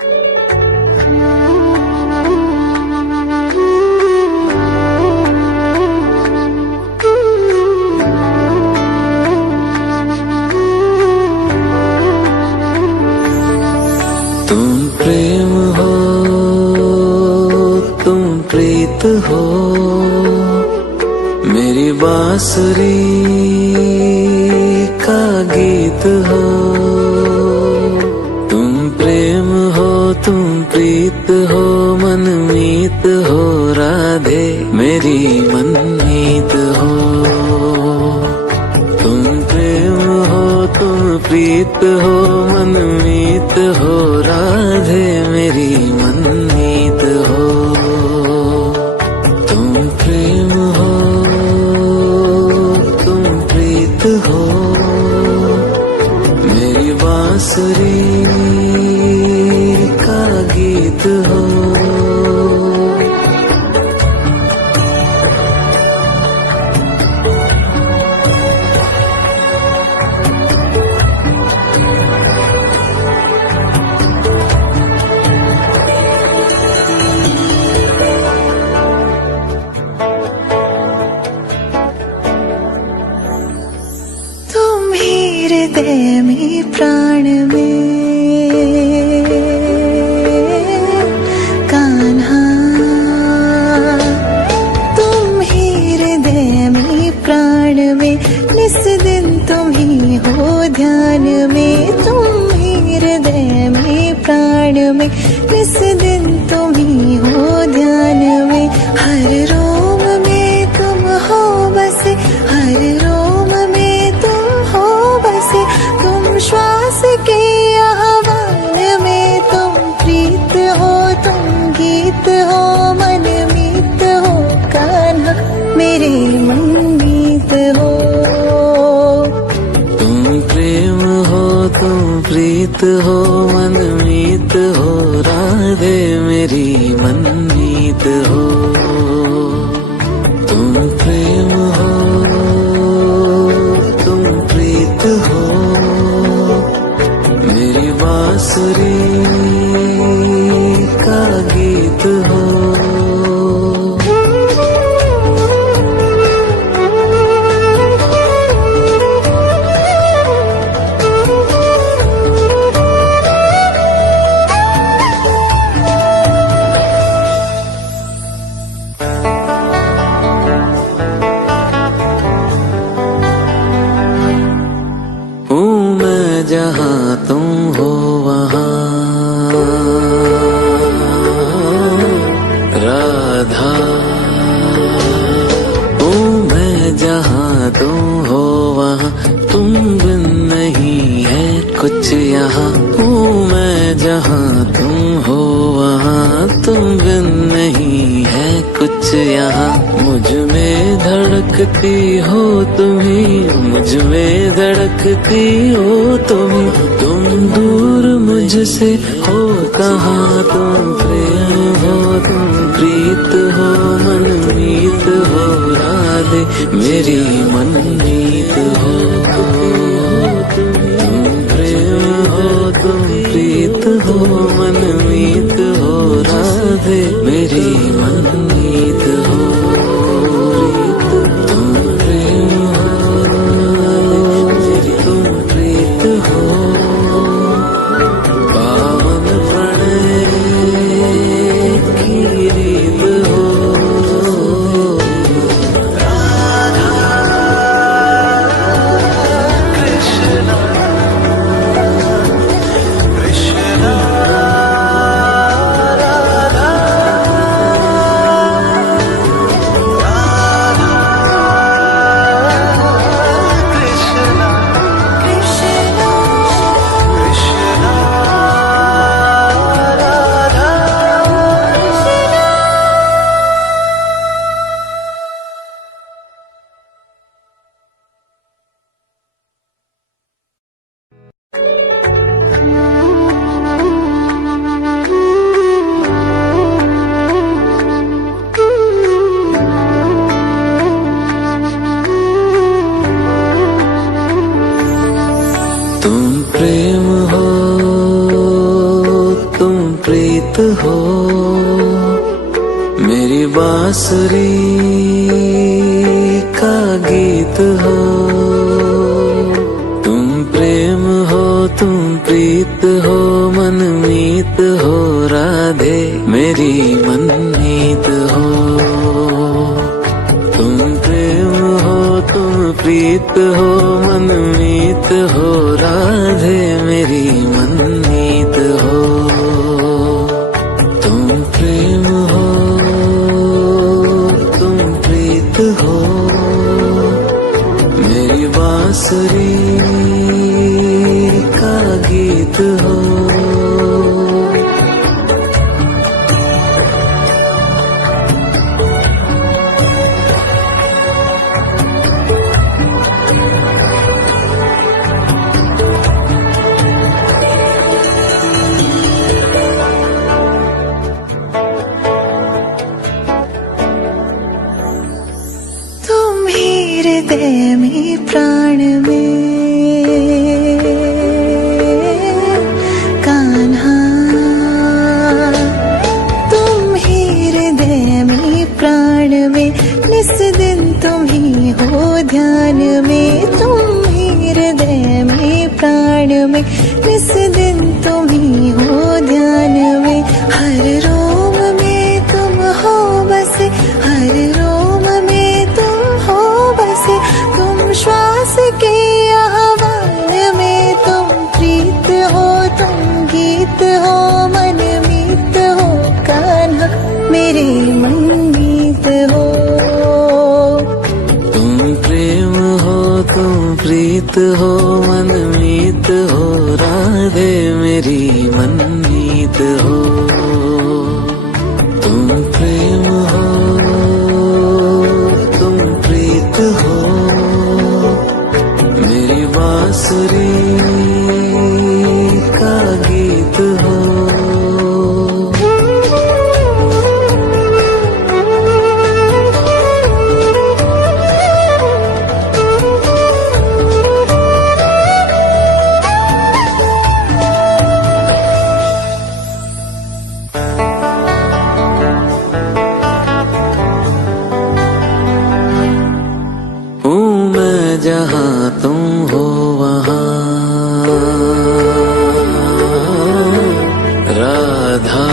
तुम प्रेम हो, तुम प्रीत हो, मेरी बांसुरी का गीत हो। तुम प्रेम हो, तुम प्रीत हो, मनमीत हो, राधे मेरी मनमीत हो। तुम प्रेम हो, तुम प्रीत हो, मनमीत हो, राधे मेरी मनमीत हो। तुम प्रेम हो, तुम प्रीत हो, मेरी बांसुरी का गीत हो। हृदय में प्राण में कान्हा, तुम ही हृदय में प्राण में, निस दिन तुम ही हो ध्यान में। तुम ही हृदय में प्राण में, निस दिन तुम ही हो ध्यान में। हर रोम में तुम हो बसे, हर रोम में तुम हो बसे। तुम श्वास के आह्वान में, तुम प्रीत हो, तुम गीत हो, मनमीत हो, कान्हा मेरे मनमीत हो। तुम प्रेम हो, तुम प्रीत हो, मनमीत हो, राधे मेरी मनमीत हो। तुम प्रेम हो, तुम प्रीत हो, मेरी बांसुरी का गीत हो। जहाँ तुम हो वहाँ राधा, मैं जहाँ तुम हो वहाँ, तुम बिन नहीं है कुछ यहाँ। मैं जहाँ तुम हो वहाँ, तुम बिन नहीं है कुछ यहाँ। मुझ में धड़कती हो तुम्ही, मुझ में धड़कती हो तुम। तुम दूर मुझसे हो कहाँ, तुम प्रेम हो, तुम प्रीत हो, मनमीत हो, राधे मेरी मनमीत हो। तुम प्रेम हो, तुम प्रीत हो, मनमीत हो, राधे मेरी मनमीत हो। तुम प्रेम हो, तुम प्रीत हो, पावन प्रणय की रीत हो। राधा प्रीत हो, मेरी बांसुरी का गीत हो। तुम प्रेम हो, तुम प्रीत हो, मनमीत हो राधे मेरी मनमीत हो। तुम प्रेम हो, तुम प्रीत हो, मनमीत हो राधे मेरी मनमीत हो। तुम प्रेम हो, तुम प्रीत हो, मेरी बांसुरी का गीत हो। तुम ही हृदय में प्राण में कान्हा, तुम ही हृदय में प्राण में, निस दिन तुम ही हो ध्यान में। तुम ही हृदय में प्राण में, निस दिन तुम ही हो ध्यान में। हर रोम में तुम हो बसे, हर रोम में तुम हो बसे। तुम श्वास के आह्वान में, तुम प्रीत हो, तुम गीत हो, मनमीत हो कान्हा मेरे मनमीत हो। तुम प्रेम हो, तुम प्रीत हो, मनमीत हो राधे मेरी मनमीत हो। तुम प्रेम हो, तुम प्रीत हो, मेरी बांसुरी का गीत हो। हूँ मैं जहाँ तुम हो वहाँ राधा।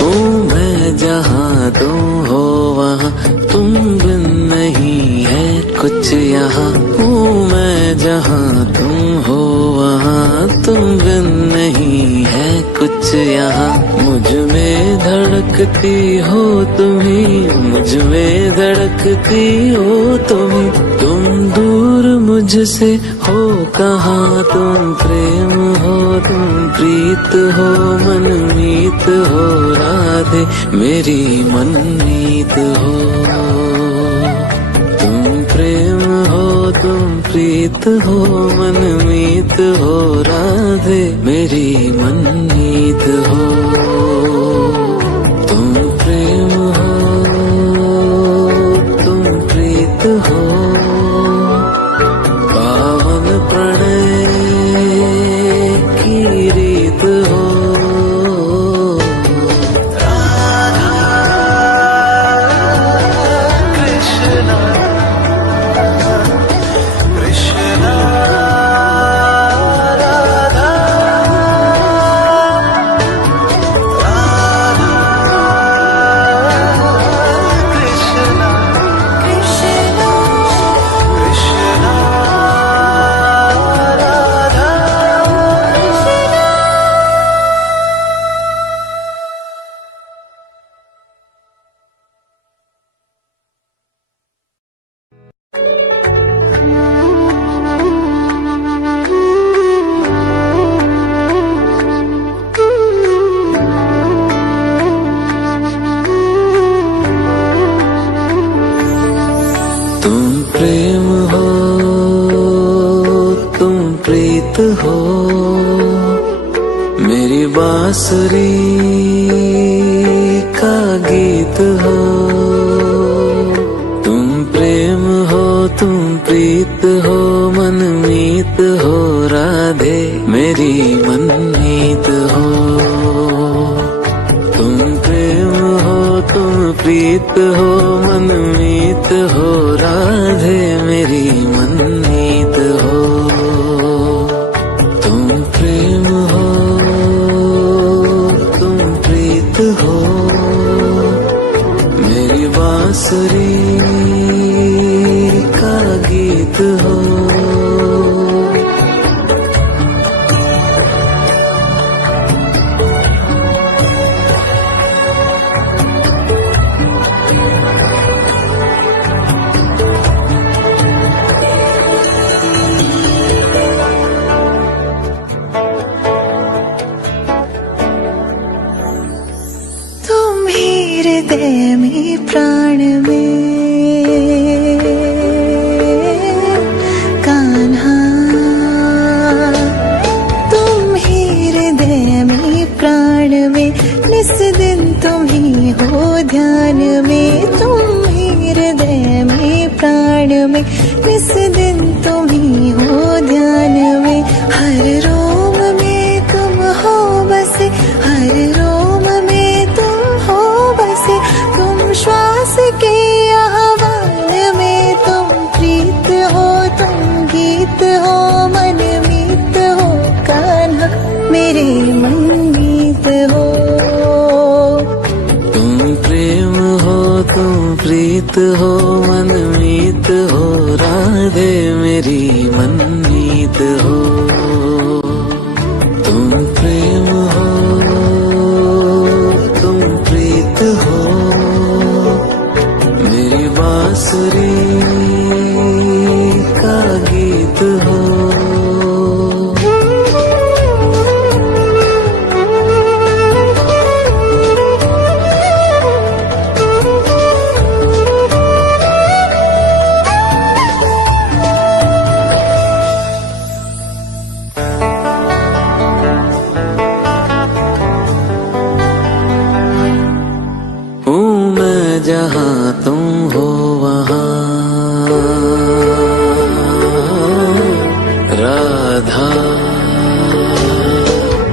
हूँ मैं जहाँ तुम हो वहाँ, तुम बिन नहीं है कुछ यहाँ। हूँ मैं जहाँ तुम हो वहाँ, तुम बिन नहीं है कुछ यहाँ। मुझ में धड़कती हो तुम्ही, मुझ में धड़कती हो तुम्ही। तुम दूर मुझसे हो कहाँ, तुम प्रेम हो, तुम प्रीत हो, मनमीत हो राधे मेरी मनमीत हो। तुम प्रेम हो, तुम प्रीत हो, मनमीत हो राधे मेरी मनमीत हो। तुम प्रेम हो, तुम प्रीत हो, पावन प्रणय की रीत हो। तुम प्रेम हो, तुम प्रीत हो, मेरी बांसुरी का गीत हो। तुम प्रेम हो, तुम प्रीत हो, मनमीत हो राधे मेरी मनमीत हो। प्रीत हो मनमीत हो राधे मेरी मनमीत हो। तुम प्रेम हो तुम प्रीत हो मेरी बांसुरी का गीत हो। तुम ही हृदय में प्राण में कान्हा, तुम ही हृदय में प्राण में निस दिन तुम ही हो ध्यान में। तुम ही हृदय में प्राण में निस दिन तुम ही हो ध्यान में। हर रोम में तुम हो बसे, हर रोम में तुम हो बसे। तुम श्वास के आह्वान में तुम प्रीत हो तुम गीत हो मनमीत हो कान्हा मेरे मनमीत हो। तुम प्रेम हो तुम प्रीत हो मनमीत हो राधे मेरी मनमीत हो। तुम प्रेम हो तुम प्रीत हो मेरी बांसुरी का गीत हो। हूँ मैं जहाँ तुम हो वहाँ राधा।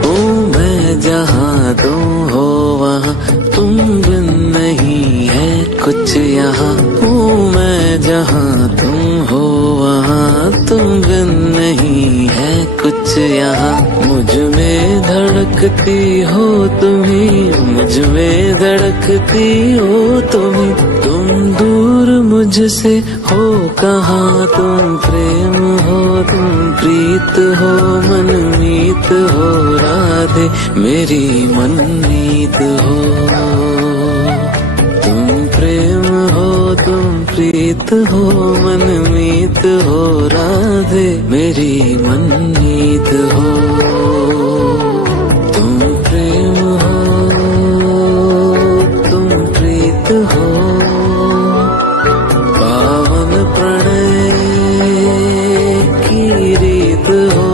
हूँ मैं जहाँ तुम हो वहाँ तुम बिन नहीं है कुछ यहाँ। हूँ मैं जहाँ तुम हो वहाँ तुम बिन नहीं है कुछ यहाँ। मुझ में धड़कती हो तुम्ही मुझ में धड़कती हो तुम्ही। तुम दूर मुझसे हो कहाँ तुम प्रेम हो तुम प्रीत हो मनमीत हो राधे मेरी मनमीत हो। तुम प्रेम हो तुम प्रीत हो मनमीत हो राधे मेरी मनमीत हो। तुम प्रेम हो तुम प्रीत हो पावन प्रणय की रीत हो।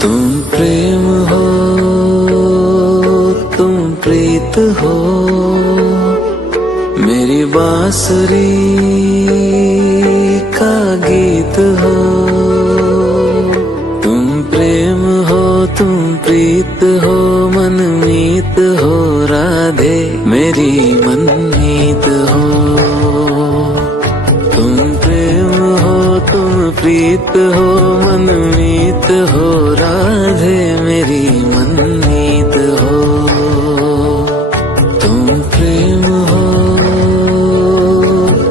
तुम प्रेम हो तुम प्रीत हो मेरी बांसुरी का गीत हो। तुम प्रेम हो तुम प्रीत हो मनमीत हो राधे मेरी मनमीत हो। तुम प्रेम हो तुम प्रीत हो मनमीत हो राधे मेरी मनमीत हो। तुम प्रेम हो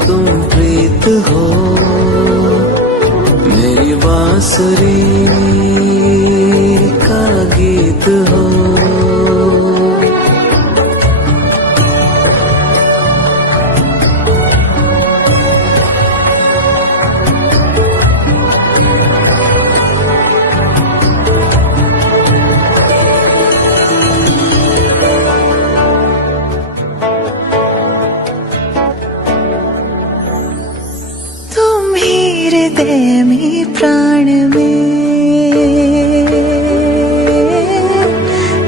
तुम प्रीत हो मेरी बांसुरी हृदय में प्राण में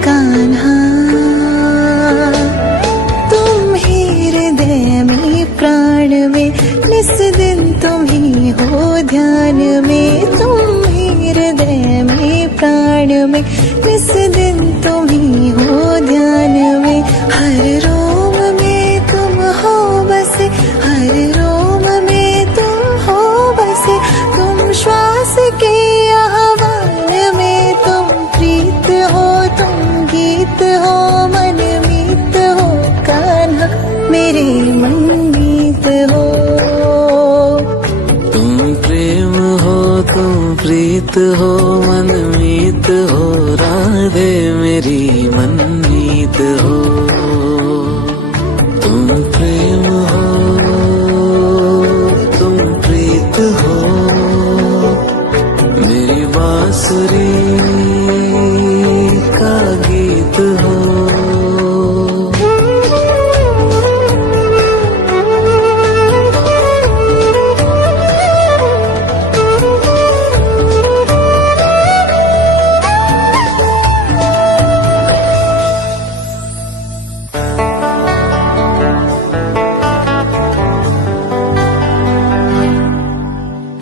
कान्हा, तुम ही हृदय में प्राण में, निस दिन तुम ही हो ध्यान में। तुम ही हृदय में प्राण में, निस दिन तुम ही हो ध्यान में। हर रोम में तुम हो बसे, हर रोम में तुम हो बसे। तुम श्वास के आह्वान में, तुम प्रीत हो, तुम गीत हो, मन मीत हो। कान्हा मेरे मनमीत हो। तुम प्रेम हो, तुम प्रीत हो, मनमीत हो। राधे मेरी मनमीत हो। तुम प्रेम हो, तुम प्रीत हो, मेरी बांसुरी का गीत हो।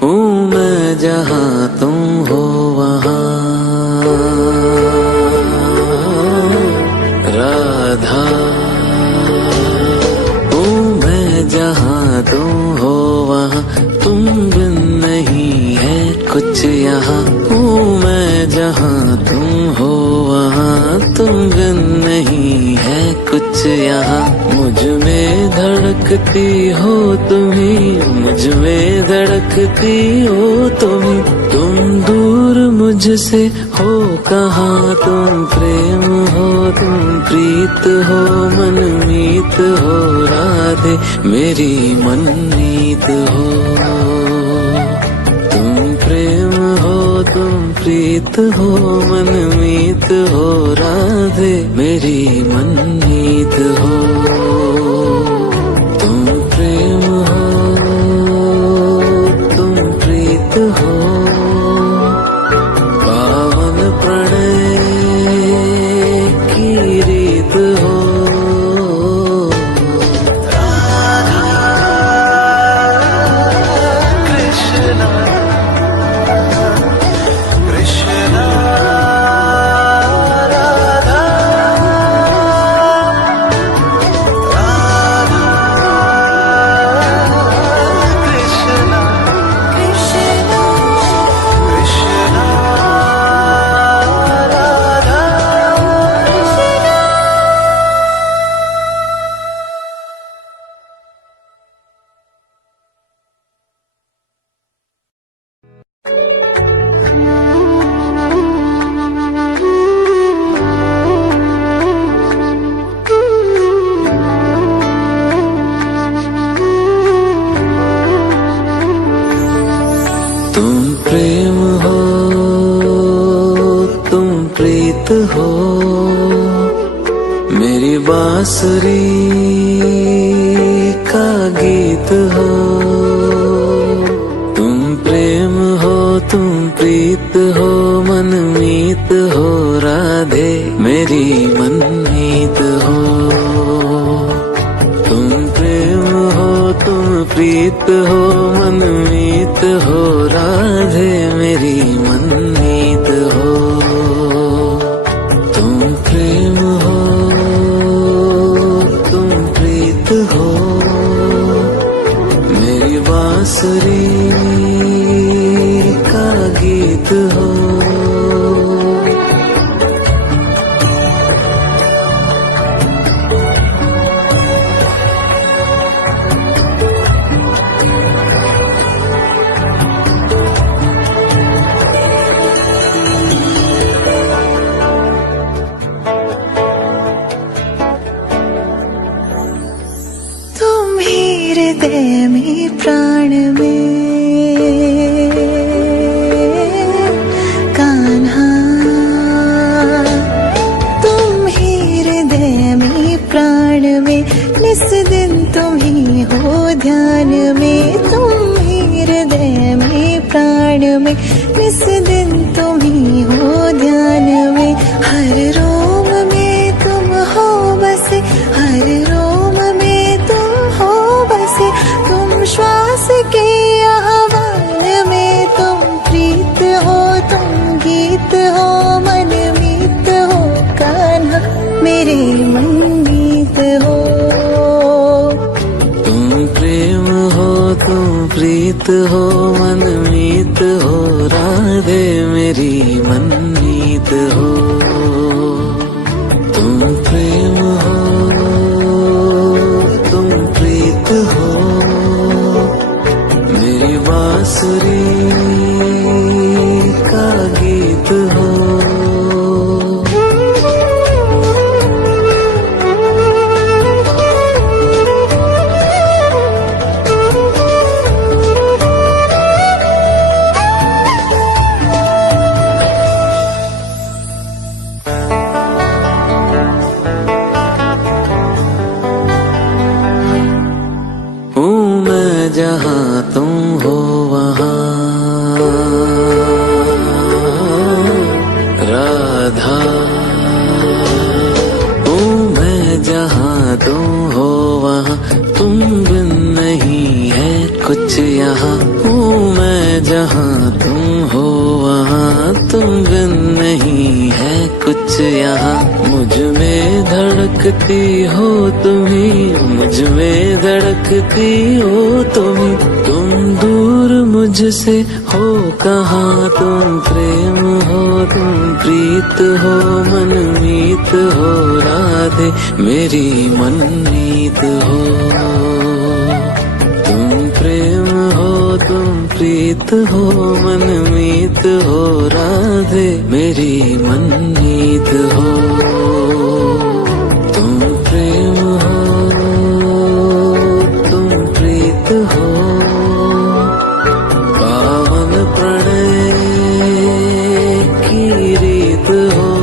हूँ मैं जहाँ तुम हो वहाँ, राधा। हूँ मैं जहाँ तुम हो वहाँ, तुम बिन नहीं है कुछ यहाँ। हूँ मैं जहाँ तुम हो वहाँ, तुम बिन नहीं है कुछ यहाँ। मुझ में धड़कती हो तुम्ही, मुझ में धड़कती हो तुम्ही। तुम दूर मुझसे हो कहाँ, तुम प्रेम हो, तुम प्रीत हो, मनमीत हो। राधे मेरी मनमीत हो। तुम प्रेम हो, तुम प्रीत हो, मनमीत हो। राधे मेरी मनमीत हो। तुम प्रेम हो, तुम प्रीत हो, पावन प्रणय की रीत हो। तुम प्रेम हो, तुम प्रीत हो, मेरी बांसुरी का गीत हो। तुम प्रेम हो, तुम प्रीत हो, मनमीत हो। राधे मेरी मनमीत हो। तुम प्रेम हो, तुम प्रीत हो, मनमीत हो। राधे मेरी मनमीत हो। तुम प्रेम हो, तुम प्रीत हो, मेरी बांसुरी का गीत हो। हृदय में प्राण में प्रीत हो मनमीत हो राधे मेरी मनमीत हो। तुम प्रेम हो तुम प्रीत हो मेरी बांसुरी का गीत हो। जहाँ तुम हो वहाँ राधा हूँ मैं, जहाँ तुम हो वहाँ तुम बिन नहीं है कुछ यहाँ। हूँ मैं जहाँ तुम हो वहाँ तुम बिन नहीं है कुछ यहाँ। मुझ में धड़कती हो तुम्ही, मुझ में धड़कती हो तुम्ही, तुम दूर मुझसे हो कहाँ। तुम प्रेम हो तुम प्रीत हो मनमीत हो राधे मेरी मनमीत हो। तुम प्रेम हो तुम प्रीत हो मनमीत हो राधे मेरी मनमीत हो। तुम प्रेम हो तुम प्रीत हो पावन प्रणय की रीत हो।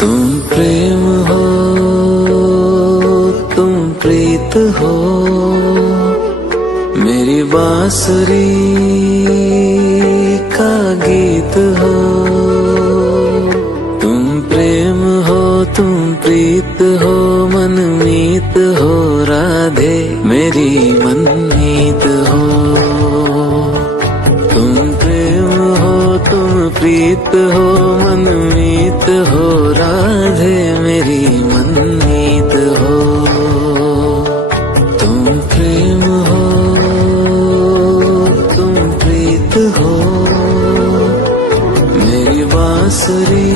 तुम प्रेम हो तुम प्रीत हो मेरी बांसुरी का गीत हो। तुम प्रेम हो तुम प्रीत हो मनमीत हो राधे मेरी मनमीत हो। तुम प्रेम हो तुम प्रीत हो मनमीत हो राधे मेरी मनमीत हो। तुम प्रेम हो तुम प्रीत हो मेरी बांसुरी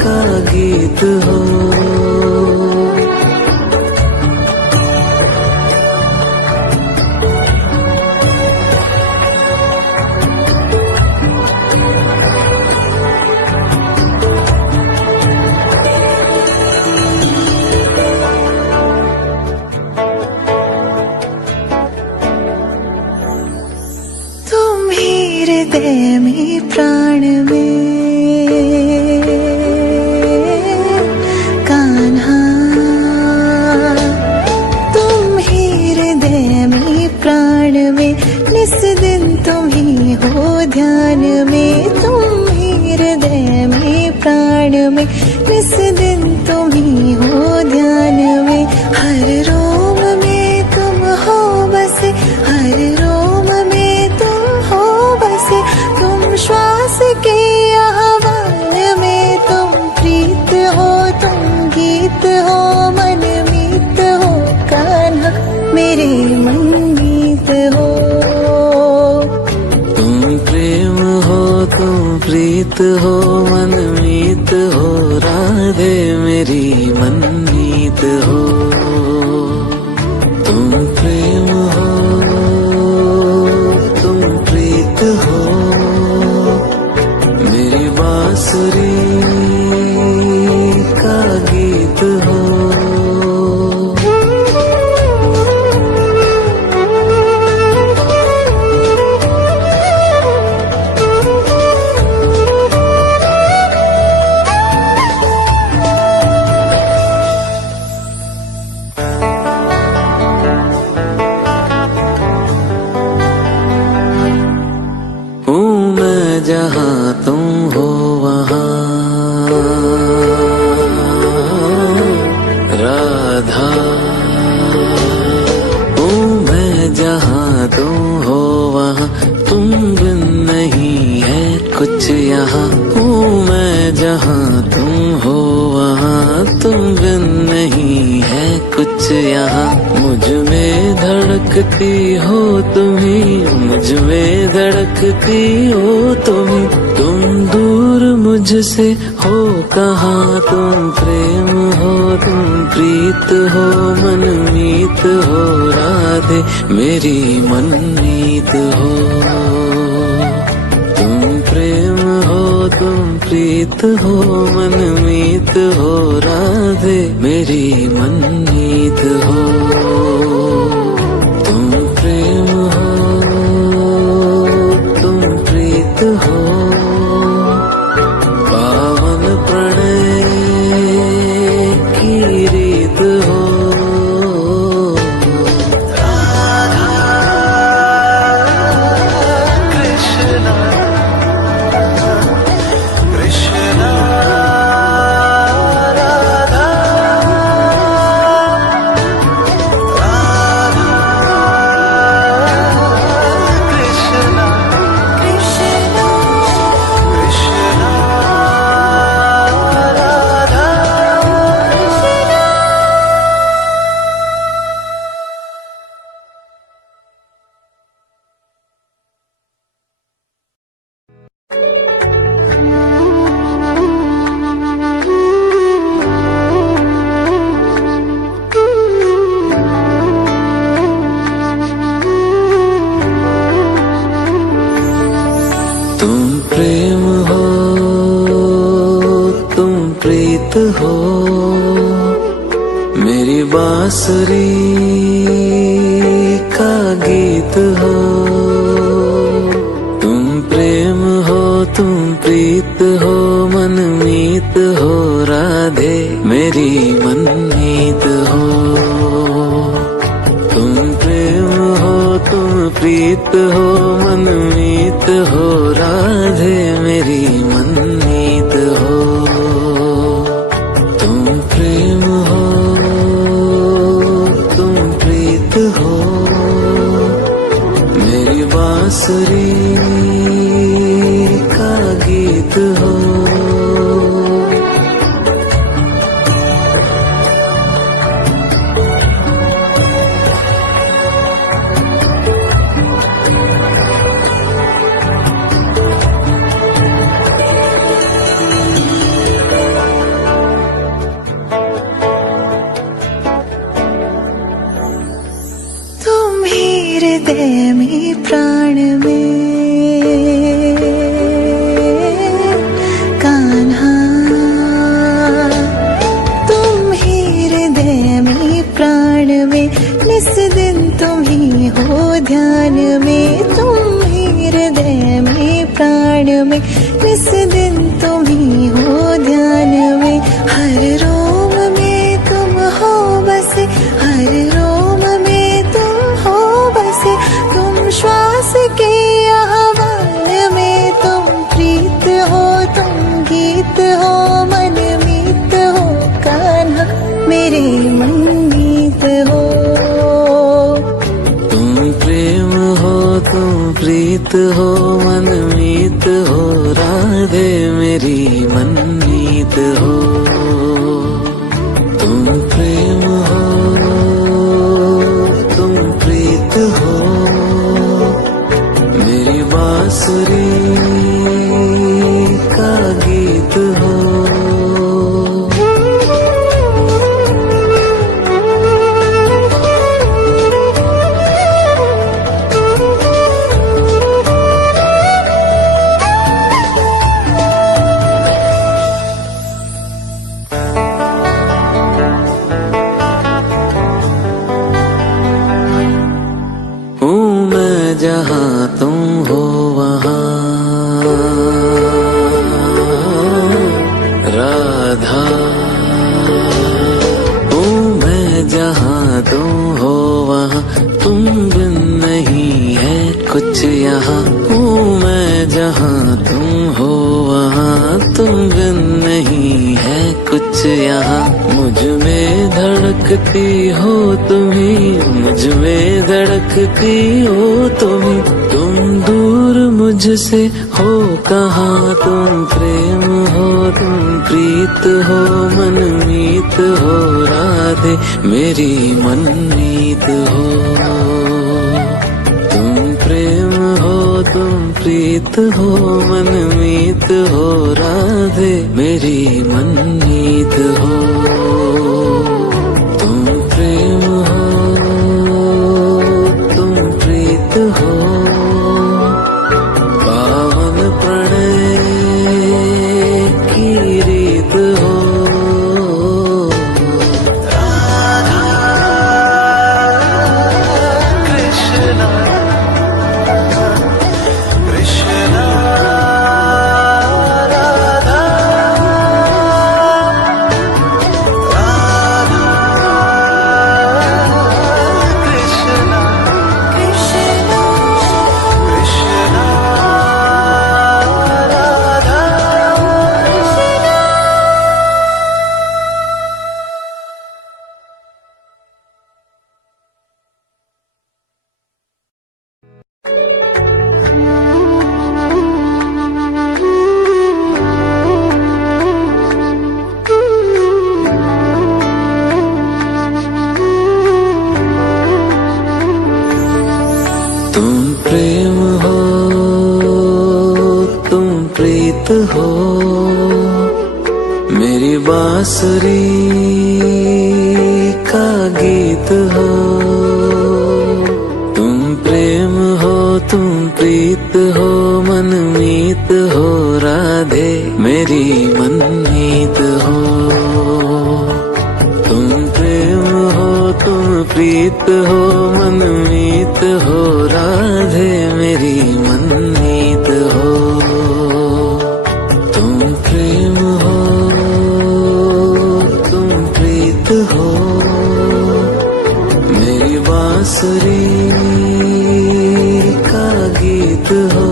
का गीत हो। हृदय में प्राण में कान्हा, तुम ही हृदय में प्राण में निस दिन तुम ही हो ध्यान में। तुम ही हृदय में प्राण में निस दिन तुम ही हो ध्यान में। हर रोम में तुम हो बसे, हर रोम में तुम हो बसे। तुम श्वास के आह्वान में तुम प्रीत हो, तुम गीत हो, मनमीत हो कान्हा मेरे मनमीत हो। तुम प्रेम हो तुम प्रीत हो मनमीत हो राधे मेरी मनमीत हो। तुम प्रेम हो तुम प्रीत हो मेरी बांसुरी तुम बिन नहीं है कुछ यहाँ। मुझ में धड़कती हो तुम्ही, मुझ में धड़कती हो तुम्ही। तुम दूर मुझसे हो कहाँ, तुम प्रेम हो तुम प्रीत हो, मनमीत हो राधे मेरी मनमीत हो। तुम प्रेम हो तुम प्रीत हो, मनमीत हो राधे मेरी मनमीत हो। तुम प्रेम हो तुम प्रीत हो, पावन प्रणय की रीत हो। तुम प्रेम हो तुम प्रीत हो, मेरी बांसुरी का गीत हो। तुम प्रेम हो तुम प्रीत हो, मनमीत हो राधे मेरी मनमीत हो। तुम प्रेम हो तुम प्रीत हो, मनमीत हो राधे मेरी मनमीत हो। तुम प्रेम हो तुम प्रीत हो, मेरी बांसुरी का गीत हो। हृदय में प्राण में कान्हा, तुम ही हृदय में प्राण में, निस दिन तुम ही हो ध्यान में। तुम ही हृदय में प्राण में, निस दिन तुम ही हो ध्यान में। हर रोम में तुम हो बसे, हर रोम में तुम हो बसे। तुम श्वास के आह्वान में, तुम प्रीत हो तुम गीत हो, मनमीत हो कान्हा मेरे मनमीत हो। तुम प्रेम हो तुम प्रीत हो, मनमीत हो राधे मेरी मनमीत हो। तुम प्रेम हो तुम प्रीत हो, मेरी बांसुरी का गीत हो। जहाँ तुम हो वहाँ राधा, मैं जहाँ तुम हो वहाँ तुम बिन नहीं है कुछ यहाँ। मैं जहाँ तुम हो वहाँ तुम बिन नहीं है कुछ यहाँ। मुझ में धड़कती हो तुम्ही, मुझ में धड़कती हो तुम्ही। तुम दूर मुझसे हो कहाँ, तुम प्रेम हो तुम प्रीत हो, मनमीत मनमीत हो राधे मेरी मनमीत हो। तुम प्रेम हो तुम प्रीत हो मनमीत हो राधे मेरी मनमीत हो। तुम प्रेम हो तुम प्रीत हो पावन प्रणय की रीत हो। तुम प्रेम हो तुम प्रीत हो मेरी बांसुरी का गीत हो। तुम प्रेम हो तुम प्रीत हो मनमीत हो राधे मेरी मनमीत हो। तुम प्रेम हो तुम प्रीत हो मनमीत हो राधे मेरी मनमीत हो। तुम प्रेम हो तुम प्रीत हो मेरी बांसुरी का गीत हो।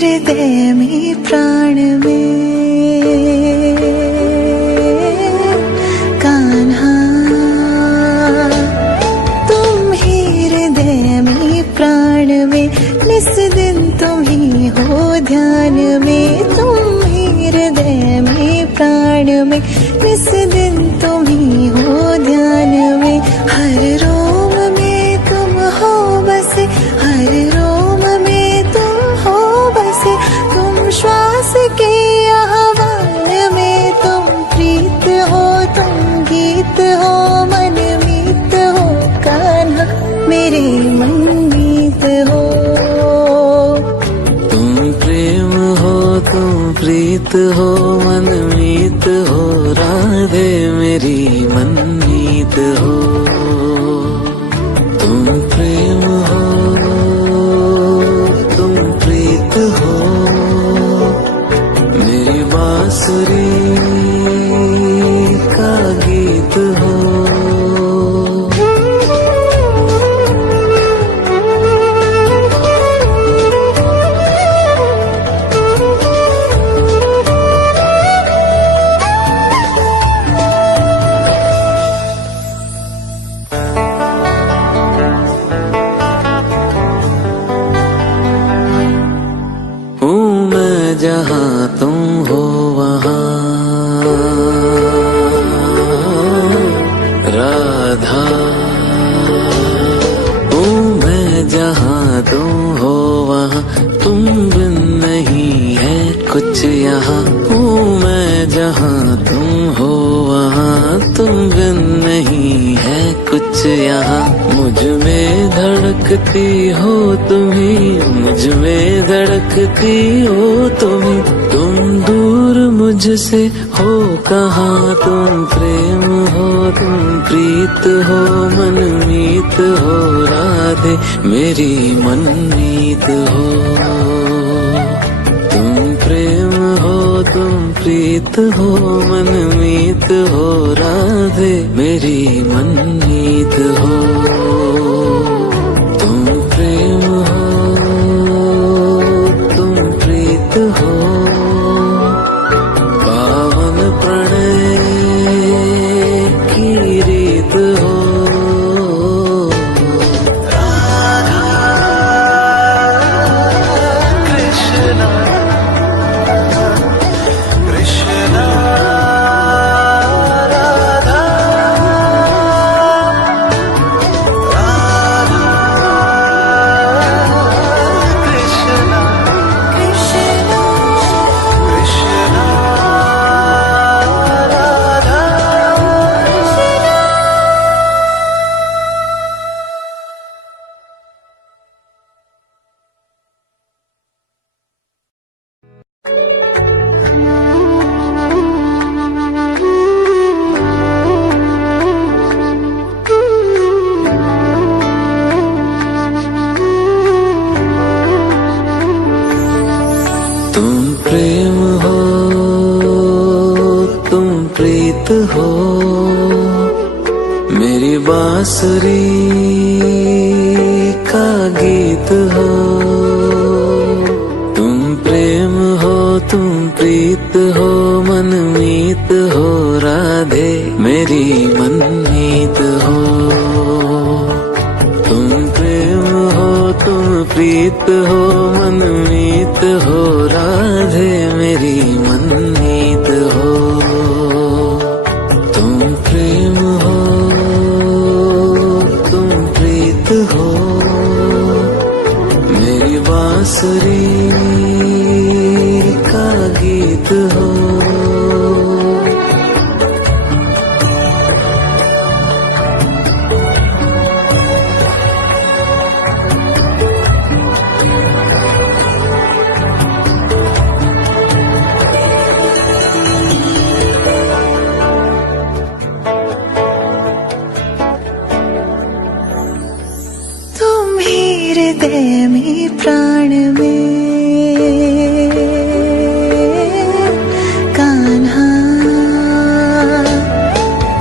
हृदय में प्राण में कान्हा तुम ही हृदय में प्राण में निस दिन तुम ही हो ध्यान में। तुम ही हृदय में प्राण में निस दिन तुम ही हो ध्यान में। हर रोम में तुम हो बसे हर रोम में तुम हो बसे। तुम श्वास के आह्वान में तुम प्रीत हो तुम गीत हो मनमीत हो कान्हा मेरे मनमीत हो। तुम प्रेम हो तुम प्रीत हो मनमीत हो राधे मेरी मनमीत हो। तुम प्रेम हो तुम प्रीत हो मेरी बांसुरी का गीत हो। जहाँ तुम हो वहाँ राधा हूँ मैं। जहाँ तुम हो वहाँ तुम बिन नहीं है कुछ यहाँ। हूँ मैं जहाँ तुम हो वहाँ तुम बिन नहीं है कुछ यहाँ। मुझ में धड़कती हो तुम्ही मुझ में धड़कती हो तुम्ही। तुम दूर मुझसे हो कहाँ तुम प्रेम हो तुम प्रीत हो मनमीत हो राधे मेरी मनमीत हो। तुम प्रेम हो तुम प्रीत हो मनमीत हो राधे मेरी मनमीत हो। तुम प्रेम हो प्रीत हो, मेरी बांसुरी का गीत हो। तुम प्रेम हो, तुम प्रीत हो, मनमीत हो राधे मेरी मनमीत हो। तुम प्रेम हो, तुम प्रीत हो, मनमीत हो राधे मेरी मनमीत हो। तुम प्रेम हो, तुम प्रीत हो, मेरी बांसुरी का गीत हो। तुम ही हृदय में प्राण में कान्हा,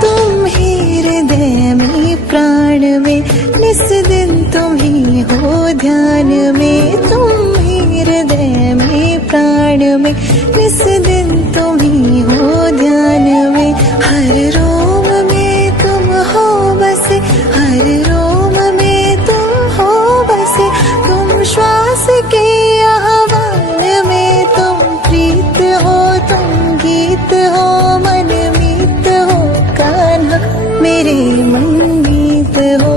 तुम ही हृदय में प्राण में, निस दिन तुम ही हो ध्यान में। तुम ही हृदय में प्राण में, निस दिन तुम ही हो ध्यान में। हर रोम में तुम हो बसे, हर रोम में तुम हो बसे। तुम श्वास के आह्वान में, तुम प्रीत हो, तुम गीत हो, मनमीत हो कान्हा मेरे मनमीत हो।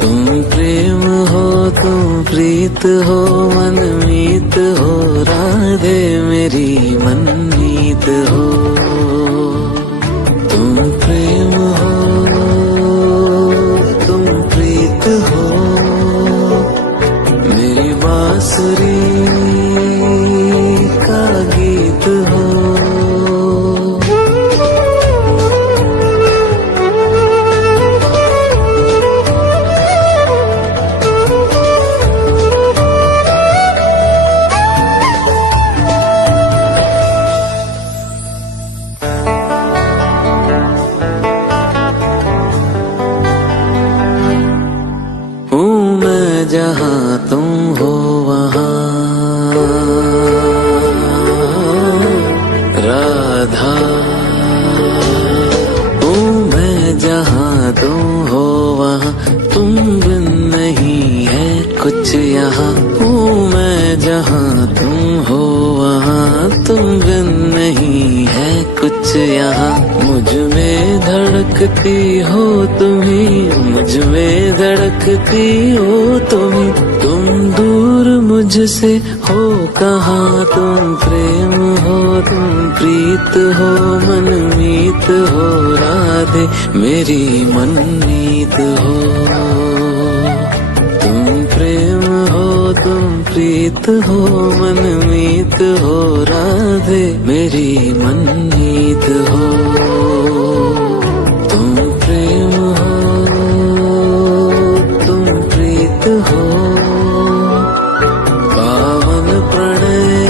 तुम प्रेम हो, तुम प्रीत हो, मनमीत हो राधे मेरी मनमीत हो। तुम प्रेम हो, तुम प्रीत हो, मेरी बांसुरी का गीत हो। हूँ मैं जहाँ तुम हो वहाँ राधा। हूँ मैं जहाँ तुम हो वहाँ, तुम बिन नहीं है कुछ यहाँ। हूँ मैं जहाँ तुम हो वहाँ, तुम बिन नहीं है कुछ यहाँ। मुझ में धड़कती हो तुम्ही, मुझ में धड़कती हो तुम्ही। तुम दूर मुझसे हो कहाँ, तुम प्रेम हो, तुम प्रीत हो, मनमीत हो राधे मेरी मनमीत हो। तुम प्रेम हो, तुम प्रीत हो, मनमीत हो राधे मेरी मनमीत हो। तुम प्रेम हो, तुम प्रीत हो, पावन प्रणय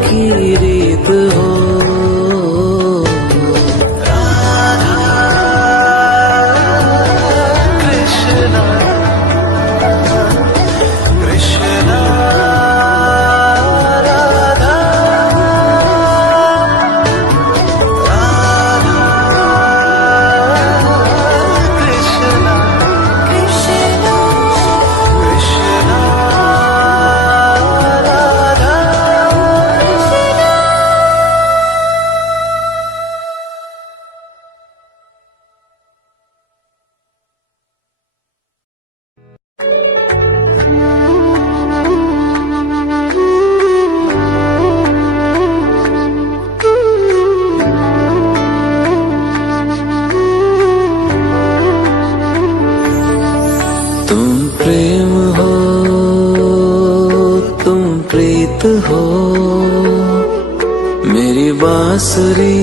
की रीत हो। प्रेम हो, तुम प्रीत हो, मेरी बांसुरी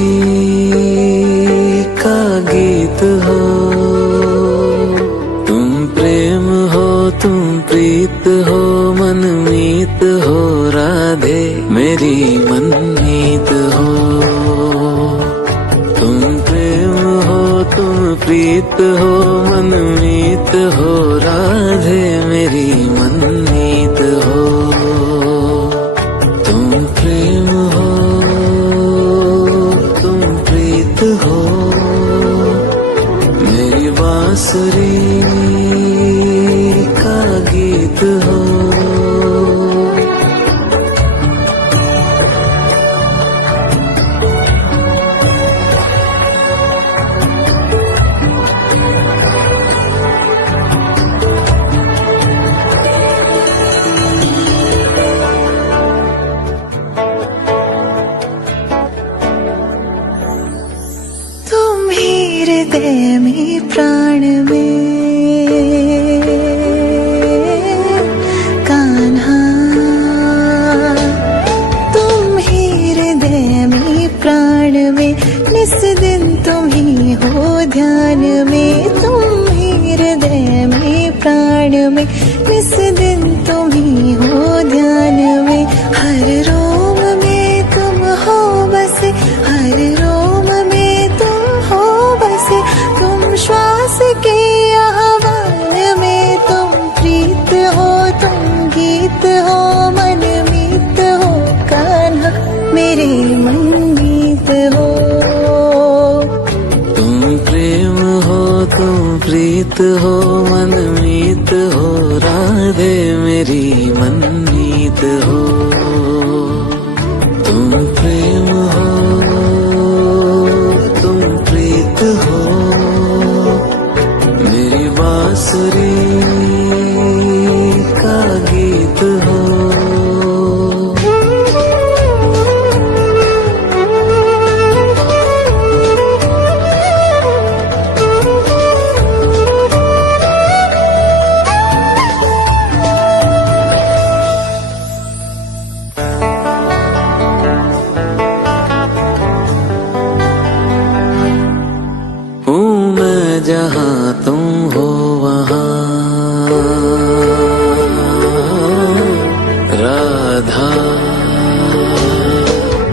का गीत हो। तुम प्रेम हो, तुम प्रीत हो, मनमीत हो राधे मेरी मनमीत हो। प्रीत हो मनमीत हो राधे मेरी मनमीत हो तुम प्रेम हो तुम प्रीत हो मेरी बांसुरी का गीत हो तुम ही हृदय में प्राण में कान्हा तुम ही हृदय में प्राण में निस दिन तुम ही हो ध्यान में तुम ही हृदय में प्राण में निस दिन तुम ही हो ध्यान में हर रोम में तुम हो बसे हर रोम में तुम हो बसे तुम श्वास के आह्वान में तुम प्रीत हो तुम गीत हो मनमीत हो कान्हा मेरे मनमीत हो तुम प्रेम हो तुम प्रीत हो मनमीत हो राधे मेरी मनमीत हो तुम प्रेम हो तुम प्रीत हो मेरी बांसुरी का गीत हो हूँ मैं जहाँ तुम हो वहाँ राधा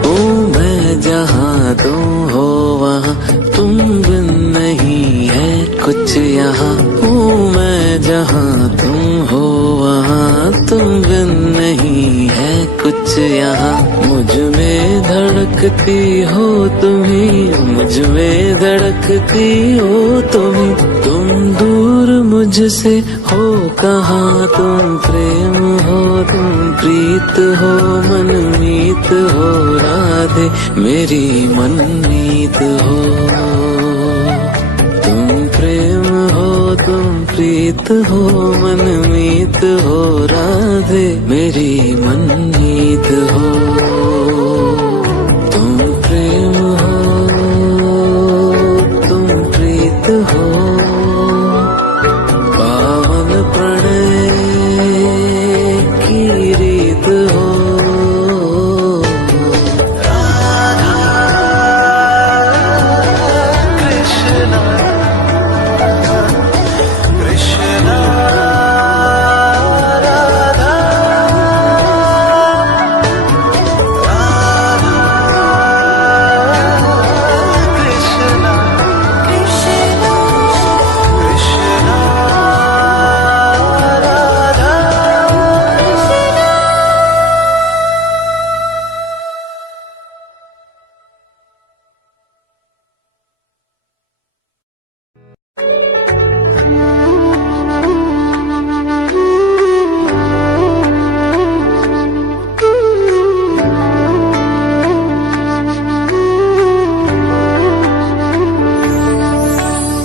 हूँ मैं जहाँ तुम हो वहाँ तुम बिन नहीं है कुछ यहाँ हूँ मैं जहाँ तुम हो वहाँ तुम बिन नहीं है कुछ यहाँ मुझ में धड़कती हो तुम्ही मुझ में धड़कती हो तुम्ही तुम दूर मुझसे हो कहाँ तुम प्रेम हो तुम प्रीत हो मनमीत हो राधे मेरी मनमीत हो तुम प्रेम हो तुम प्रीत हो मनमीत हो राधे मेरी मनमीत हो तुम प्रेम हो तुम प्रीत हो पावन प्रणय की रीत हो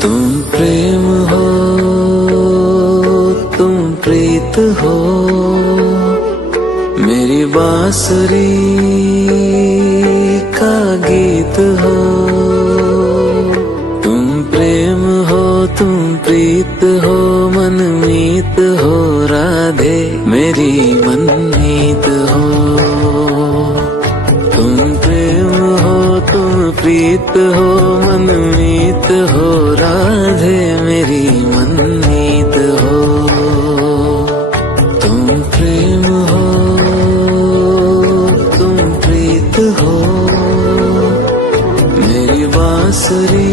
तुम प्रेम हो तुम प्रीत हो मेरी बांसुरी का गीत हो तुम प्रेम हो तुम प्रीत हो मनमीत हो राधे मेरी मनमीत हो तुम प्रेम हो तुम प्रीत हो मनमीत हो राधे मेरी मनमीत हो तुम प्रेम हो तुम प्रीत हो मेरी बांसुरी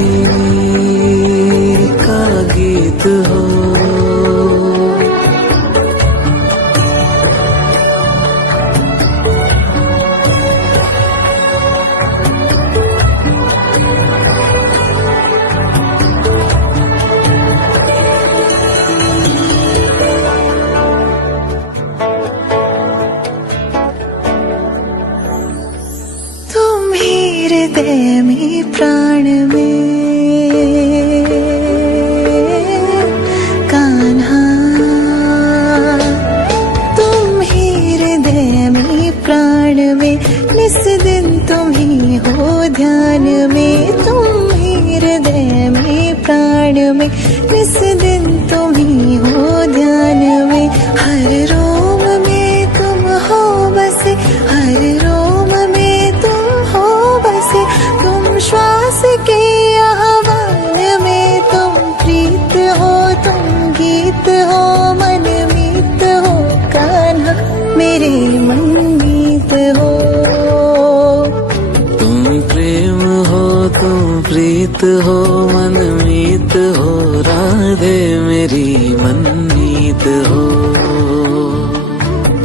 हो मनमीत हो राधे मेरी मनमीत हो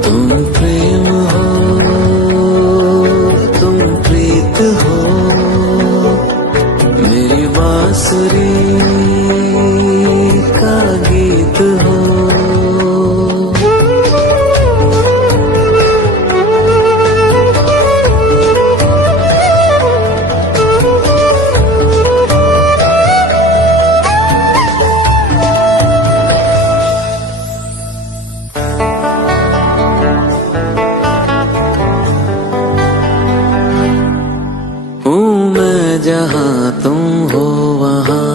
तुम प्रेम हो तुम प्रीत हो मेरी बांसुरी का गीत हो हूँ मैं जहाँ तुम हो वहाँ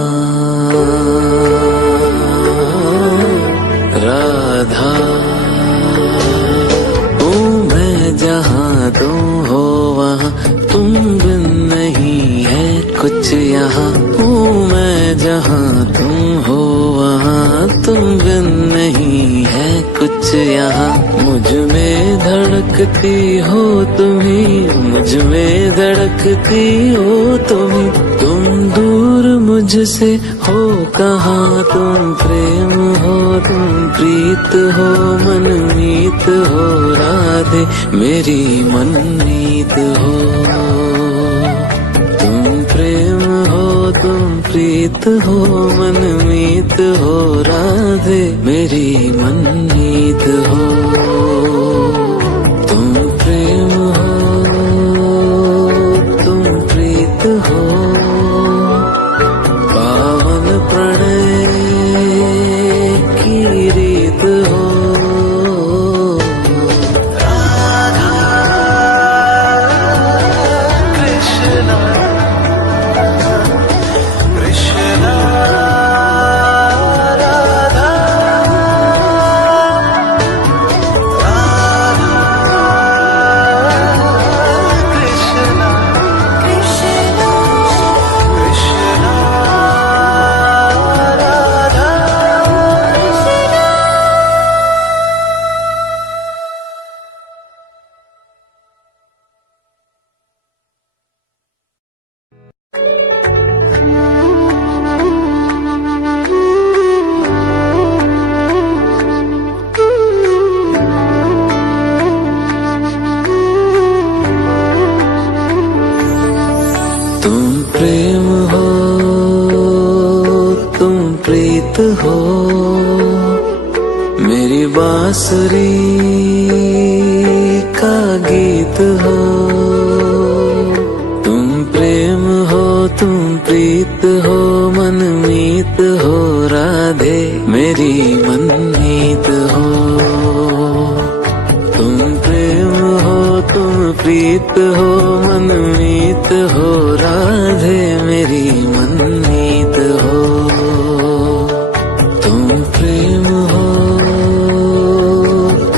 राधा हूँ मैं जहाँ तुम हो वहाँ तुम बिन नहीं है कुछ यहाँ हूँ मैं जहाँ तुम हो वहाँ तुम बिन नहीं है कुछ यहाँ मुझ में धड़कती हो तुम्ही मुझ में धड़कती हो तुम्ही तुम दूर मुझसे हो कहाँ तुम प्रेम हो तुम प्रीत हो मनमीत हो राधे मेरी मनमीत हो तुम प्रेम हो तुम प्रीत हो मनमीत हो राधे मेरी मनमीत हो तुम प्रेम हो तुम प्रीत हो पावन प्रणय की रीत हो तुम प्रेम हो तुम प्रीत हो मेरी बांसुरी का गीत हो तुम प्रेम हो तुम प्रीत हो मनमीत हो राधे मेरी मनमीत हो तुम प्रेम हो तुम प्रीत हो मनमीत हो राधे मेरी मनमीत हो तुम प्रेम हो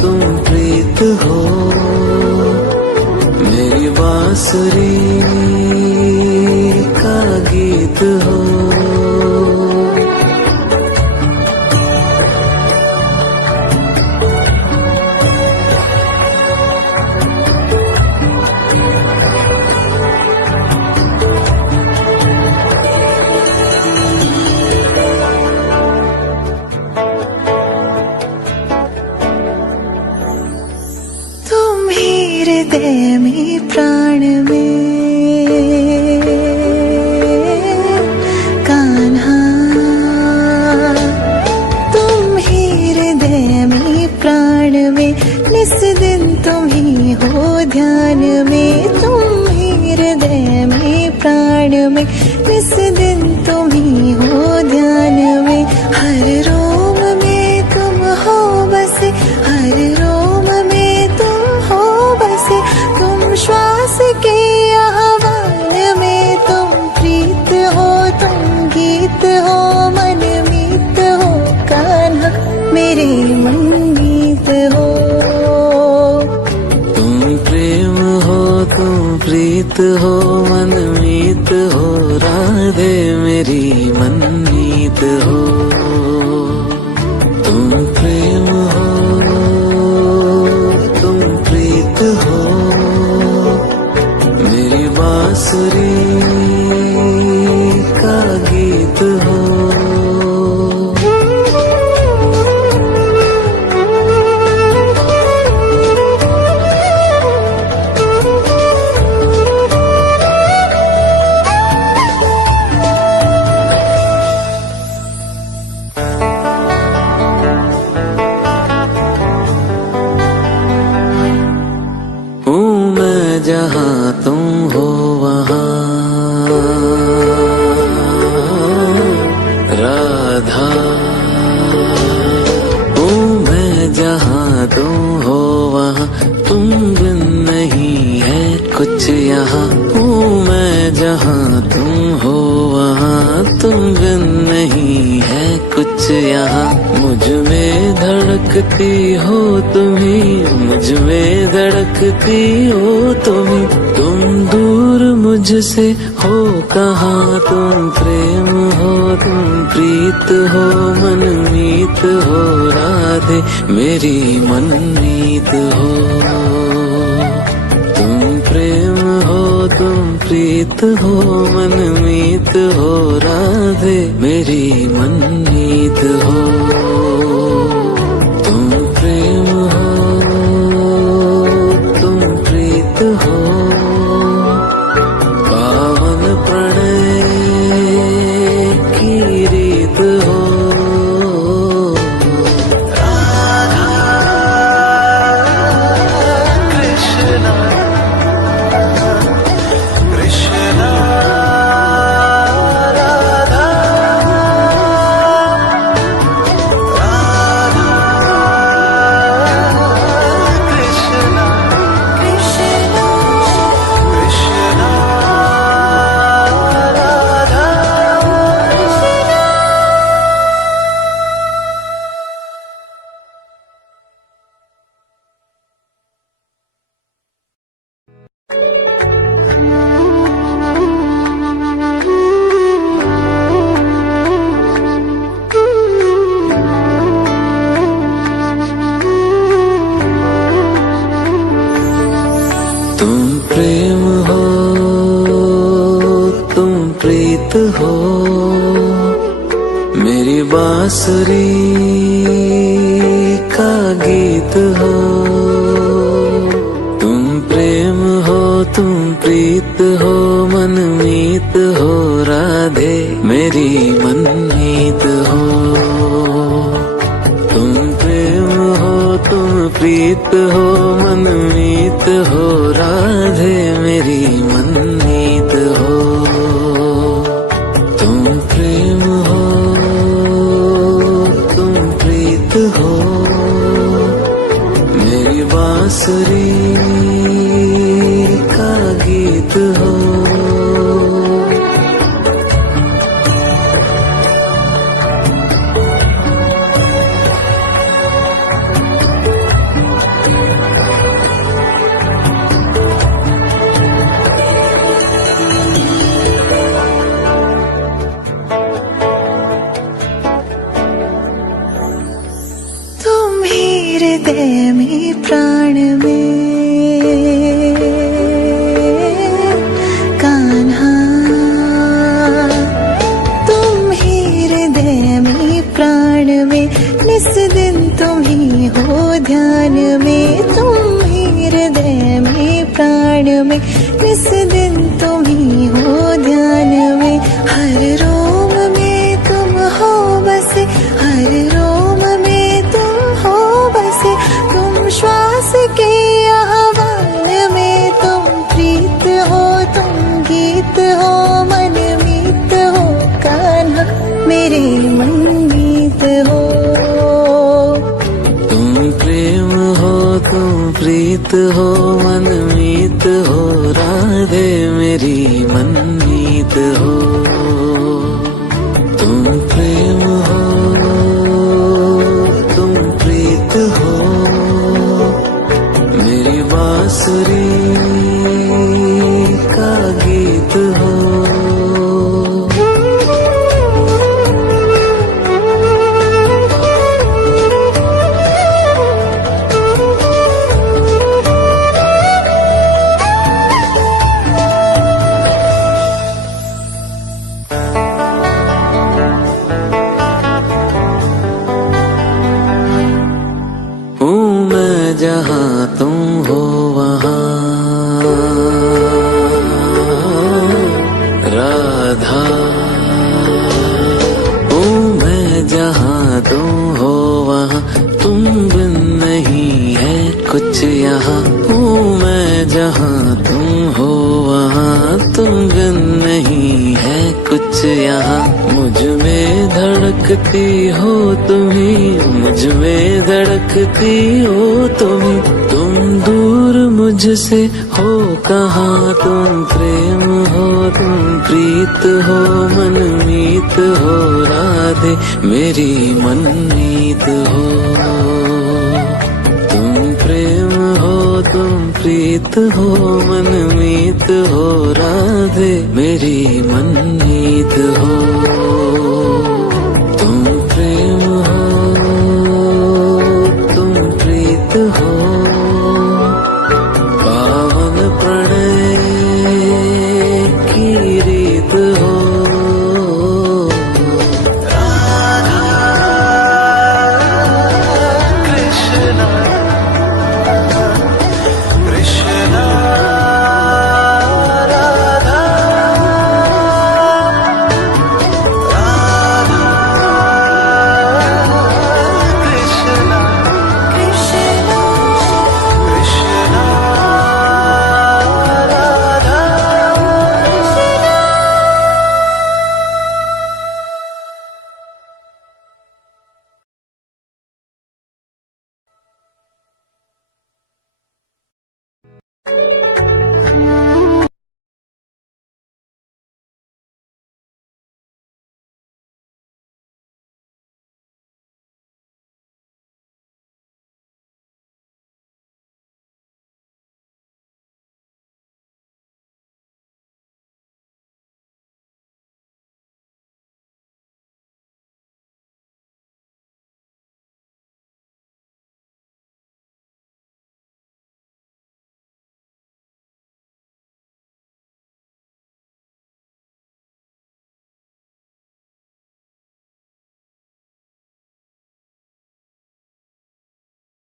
तुम प्रीत हो मेरी बांसुरी का गीत हो हृदय में प्राण में कान्हा तुम ही हृदय में प्राण में निस दिन तुम ही हो ध्यान में तुम ही हृदय में प्राण में निस दिन तुम ही हो ध्यान में हर रोम में तुम हो बसे हर रोम में तुम हो बसे तुम श्वास के आह्वान में तुम प्रीत हो तुम गीत हो मनमीत हो कान्हा मेरे मनमीत हो तुम प्रेम हो तुम प्रीत हो मनमीत हो राधे मेरी मनमीत हो तुम प्रेम हो तुम प्रीत हो मेरी बांसुरी का जहाँ तुम हो वहाँ राधा हूँ मैं जहाँ तुम हो वहाँ तुम बिन नहीं है कुछ यहाँ हूँ मैं जहाँ तुम हो वहाँ तुम बिन नहीं है कुछ यहाँ मुझ में धड़कती हो तुम्ही मुझ में धड़कती हो तुम्ही तुम दूर मुझसे हो कहाँ तुम प्रेम हो तुम प्रीत हो मनमीत हो राधे मेरी मनमीत हो तुम प्रेम हो तुम प्रीत हो मनमीत हो राधे मेरी मनमीत हो तुम प्रेम हो तुम प्रीत हो पावन प्रणय की रीत हो तुम प्रेम हो तुम प्रीत हो मेरी बांसुरी का गीत हो तुम प्रेम हो तुम प्रीत हो मनमीत हो राधे मेरी मनमीत हो तुम प्रेम हो तुम प्रीत हो मनमीत हो राधे मेरी मनमीत हो तुम प्रेम हो तुम प्रीत हो मेरी बांसुरी का गीत हो हृदय में प्राण में कान्हा तुम ही हृदय में प्राण में निस दिन तुम ही हो ध्यान में तुम ही हृदय में प्राण में निस दिन तुम ही हो ध्यान में हर रोम में तुम हो बसे हर रोम में तुम हो बसे तुम श्वास के आह्वान में तुम प्रीत हो तुम गीत हो मनमीत हो कान्हा मेरे मनमीत हो तुम प्रेम हो तुम प्रीत हो मनमीत हो राधे मेरी मनमीत हो तुम प्रेम हो तुम प्रीत हो मेरी बांसुरी का गीत हो जहाँ तुम हो वहाँ राधा हूँ मैं जहाँ तुम हो वहाँ तुम बिन नहीं है कुछ यहाँ हूँ मैं जहाँ तुम तुम बिन नहीं है कुछ यहाँ। मुझ में धड़कती हो तुम्ही, मुझ में धड़कती हो तुम्ही। तुम दूर मुझसे हो कहाँ, तुम प्रेम हो तुम प्रीत हो, मनमीत हो राधे मेरी मनमीत हो। तुम प्रेम हो तुम प्रीत हो, मनमीत हो राधे मेरी मनमीत हो।